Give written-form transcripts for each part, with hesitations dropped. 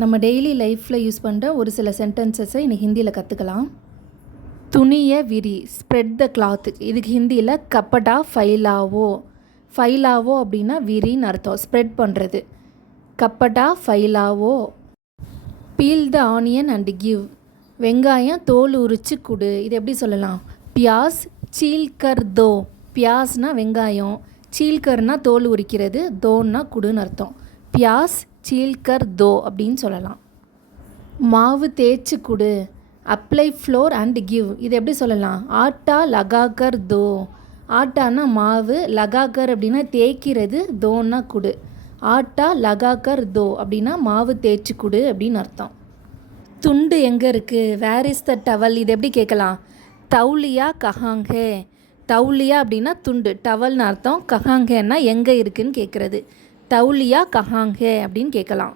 நம்ம டெய்லி லைஃப்பில் யூஸ் பண்ணுற ஒரு சில சென்டென்சஸை இன்றைக்கி ஹிந்தியில் கற்றுக்கலாம். துணியை விரி, ஸ்ப்ரெட் த கிளாத். இதுக்கு ஹிந்தியில் கப்படா ஃபைலாவோ. ஃபைலாவோ அப்படின்னா விரின்னு அர்த்தம், ஸ்ப்ரெட் பண்ணுறது. கப்படா ஃபைலாவோ. Peel the onion and give. வெங்காயம் தோல் உரிச்சு கொடு. இது எப்படி சொல்லலாம்? பியாஸ் சீல்கர் தோ. பியாஸ்னா வெங்காயம், சீல்கர்னா தோல் உரிக்கிறது, தோன்னா குடுன்னு அர்த்தம். பியாஸ் சீல்கர் தோ அப்படின்னு சொல்லலாம். மாவு தேய்ச்சி கொடு. Apply floor and give. இது எப்படி சொல்லலாம்? ஆட்டா லகாக்கர் தோ. ஆட்டானா மாவு, லகாக்கர் அப்படின்னா தேய்க்கிறது, தோன்னா குடு. ஆட்டா லகாக்கர் தோ அப்படின்னா மாவு தேய்ச்சி கொடு அப்படின்னு அர்த்தம். துண்டு எங்கே இருக்குது? Where is the towel. இது எப்படி கேட்கலாம்? தௌலியா கஹாங்கே. தௌலியா அப்படின்னா துண்டு, டவல்னு அர்த்தம். கஹாங்கேன்னா எங்கே இருக்குதுன்னு கேட்குறது. தௌலியா கஹாங்கே அப்படின்னு கேட்கலாம்.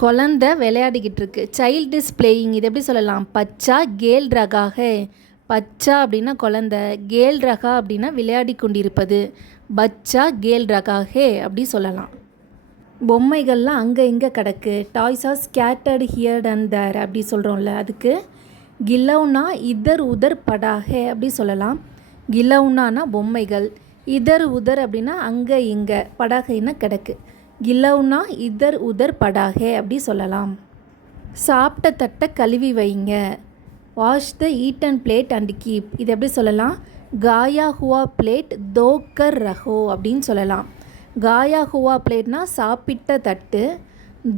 குழந்தை விளையாடிக்கிட்டு இருக்கு. Child is playing. இது எப்படி சொல்லலாம்? பச்சா கேல் ரகாகே. பச்சா அப்படின்னா குழந்தை, கேல் ரகா அப்படின்னா விளையாடி கொண்டிருப்பது. பச்சா கேல் ரகாகே அப்படி சொல்லலாம். பொம்மைகள்லாம் அங்கே இங்கே கிடக்கு. Toys are scattered here and there அப்படி சொல்கிறோம்ல, அதுக்கு கிலவுனா இதர் உதர் படாகே அப்படி சொல்லலாம். கிலவுனானா பொம்மைகள், இதர் உதர் அப்படின்னா அங்கே இங்கே, படாகைன்னா கிடக்கு. கிலவுனா இதர் உதர் படாகே அப்படி சொல்லலாம். சாப்பிட்ட தட்டை கழுவி வைங்க. Wash the eaten plate and keep. இது எப்படி சொல்லலாம்? காயா ஹுவா பிளேட் தோக்கர் ரஹோ அப்படின்னு சொல்லலாம். காயா ஹுவா பிளேட்னா சாப்பிட்ட தட்டு,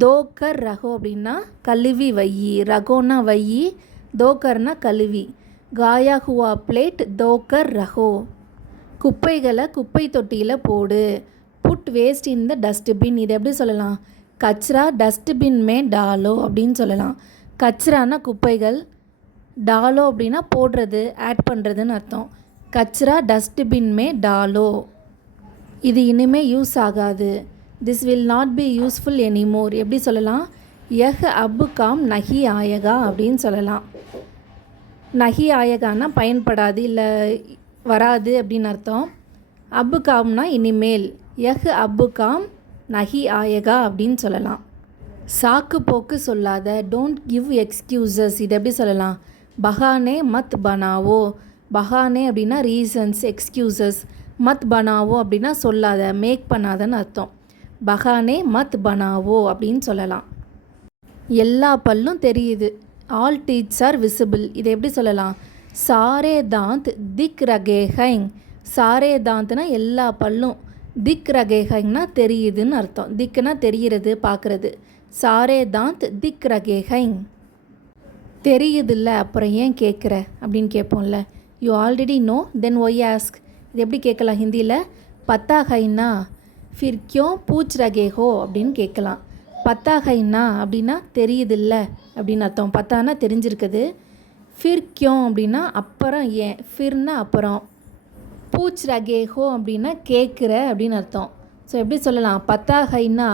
தோக்கர் ரஹோ அப்படின்னா கழுவி வையி. ரகோனா வையி, தோக்கர்னா கழுவி. காயா ஹுவா பிளேட் தோக்கர் ரஹோ. குப்பைகளை குப்பை தொட்டியில் போடு. Put waste in the dustbin. இது எப்படி சொல்லலாம்? கச்ரா டஸ்ட்பின் மே டாலோ அப்படின்னு சொல்லலாம். கச்ரானா குப்பைகள், டாலோ அப்படின்னா போடுறது, ஆட் பண்ணுறதுன்னு அர்த்தம். கச்ரா டஸ்ட்பின் மே டாலோ. இது இனிமேல் யூஸ் ஆகாது. This will not be useful anymore. எப்படி சொல்லலாம்? யஹ் அப் காம் நஹி ஆயகா அப்படின்னு சொல்லலாம். நஹி ஆயகான்னா பயன்படாது, இல்லை வராது அப்படின்னு அர்த்தம். அப்பு காம்னா இனிமேல். யஹ் அப்பு காம் நஹி ஆயகா அப்படின்னு சொல்லலாம். சாக்கு போக்கு சொல்லாத. Don't give excuses. இது எப்படி சொல்லலாம்? பஹானே மத் பனாவோ. பஹானே அப்படின்னா ரீசன்ஸ், எக்ஸ்கியூசஸ். மத் பனாவோ அப்படின்னா சொல்லாத, மேக் பண்ணாதன்னு அர்த்தம். பஹானே மத் பனாவோ அப்படின்னு சொல்லலாம். எல்லா பல்லும் தெரியுது. All teeth are visible. இதை எப்படி சொல்லலாம்? சாரே தாந்த் திக் ரகேஹைங். சாரே தாந்த்னா எல்லா பல்லும், திக் ரகேஹைங்னா தெரியுதுன்னு அர்த்தம். திக்குனா தெரிகிறது, பார்க்குறது. சாரே தாந்த் திக் ரகேஹைங். தெரியுதில்ல, அப்புறம் ஏன் கேட்குற அப்படின்னு கேட்போம்ல. You already know, then why ask. இது எப்படி கேட்கலாம் ஹிந்தியில்? பத்தா ஹைனா ஃபிர் கியோ பூச் ரகே ஹோ அப்படின்னு கேட்கலாம். பத்தா ஹைனா அப்படின்னா தெரியுதில்ல அப்படின்னு அர்த்தம். பத்தானா தெரிஞ்சிருக்குது. ஃபிர் கியோ அப்படின்னா அப்புறம் ஏன். ஃபிர்னா அப்புறம். பூச் ரகே ஹோ அப்படின்னா கேட்குற அப்படின்னு அர்த்தம். ஸோ எப்படி சொல்லலாம்? பத்தா ஹைனா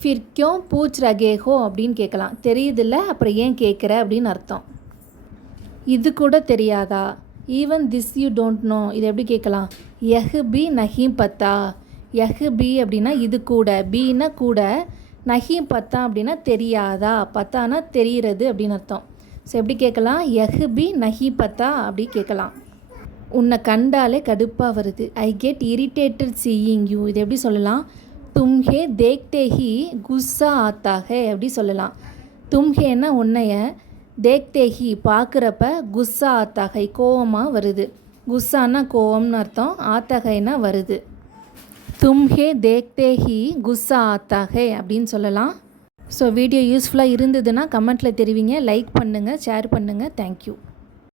ஃபிர் கியோ பூச் ரகே ஹோ அப்படின்னு கேட்கலாம். தெரியுதில்ல, அப்புறம் ஏன் கேட்குற அப்படின்னு அர்த்தம். இது கூட தெரியாதா? Even this you don't know. இது எப்படி கேட்கலாம்? யஹ் பி நஹீம் பத்தா. யஹ் பி அப்படின்னா இது கூட, பீனா கூட, நஹீம் பத்தா அப்படின்னா தெரியாதா, பத்தானா தெரிகிறது அப்படின்னு அர்த்தம். ஸோ எப்படி கேட்கலாம்? யஹ் பி நஹி பத்தா அப்படி கேட்கலாம். உன்னை கண்டாலே கடுப்பாக வருது. I get irritated seeing you. இது எப்படி சொல்லலாம்? தும்ஹே தேக்தே ஹி குஸ்ஸா ஆத்தா ஹே அப்படி சொல்லலாம். தும்ஹேன்னா உன்னைய, தேக்தே ஹி பார்க்குறப்ப, குஸ்ஸா ஆத்தாகை கோவமாக வருது. குஸ்ஸானா கோவம்னு அர்த்தம், ஆத்தகைனா வருது. தும்ஹே தேக்தே ஹி குஸ்ஸா ஆத்தாகை அப்படின்னு சொல்லலாம். ஸோ வீடியோ யூஸ்ஃபுல்லாக இருந்ததுன்னா கமெண்ட்டில் தெரிவிங்க, லைக் பண்ணுங்கள், ஷேர் பண்ணுங்கள். தேங்க்யூ.